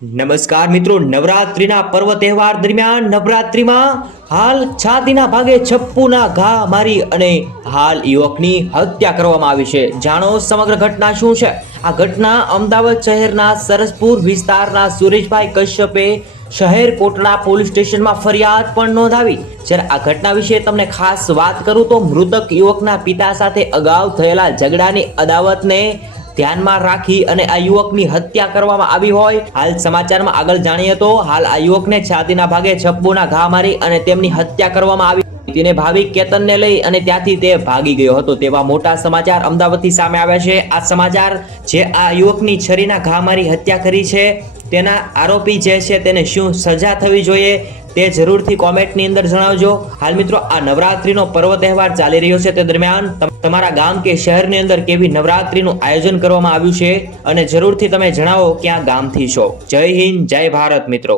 નમસ્કાર મિત્રો, નવરાત્રિના પર્વ તહેવાર દરમિયાન નવરાત્રિમાં હાલ છાતીના ભાગે છપ્પુના ઘા મારી અને હાલ યુવકની હત્યા કરવામાં આવી છે। જાણો સમગ્ર ઘટના શું છે। આ ઘટના અમદાવાદ શહેરના સરસપુર વિસ્તારના સુરેશભાઈ કશ્યપે શહેર કોટડા પોલીસ સ્ટેશનમાં ફરિયાદ પણ નોંધાવી। જ્યારે આ ઘટના વિશે તમને ખાસ વાત કરું તો મૃતક યુવકના પિતા સાથે અગાઉ થયેલા ઝઘડાની અદાવતને ધ્યાનમાં રાખી અને આ યુવકની હત્યા કરવામાં આવી હોય। હાલ સમાચારમાં આગળ જાણીએ તો હાલ આ યુવકને છાતીના ભાગે છપ્પુના ઘા મારી અને તેમની હત્યા કરવામાં આવી। તેને ભાવિક કેતનને લઈ અને ત્યાંથી તે ભાગી ગયો હતો તેવા મોટા સમાચાર અમદાવાદથી સામે આવ્યા છે। આ સમાચાર જે આ યુવકની છરીના ઘા મારી હત્યા કરી છે તેના આરોપી જે છે તેને શું સજા થવી જોઈએ તે જરૂરથી કોમેન્ટની અંદર જણાવજો। હાલ મિત્રો, આ નવરાત્રીનો પર્વ તહેવાર ચાલી રહ્યો છે તે દરમિયાન તમારા ગામ કે શહેરની અંદર કેવી નવરાત્રીનું આયોજન કરવામાં આવ્યું છે અને જરૂરથી તમે જણાવો ક્યાં ગામથી છો। જય હિન્દ, જય ભારત મિત્રો।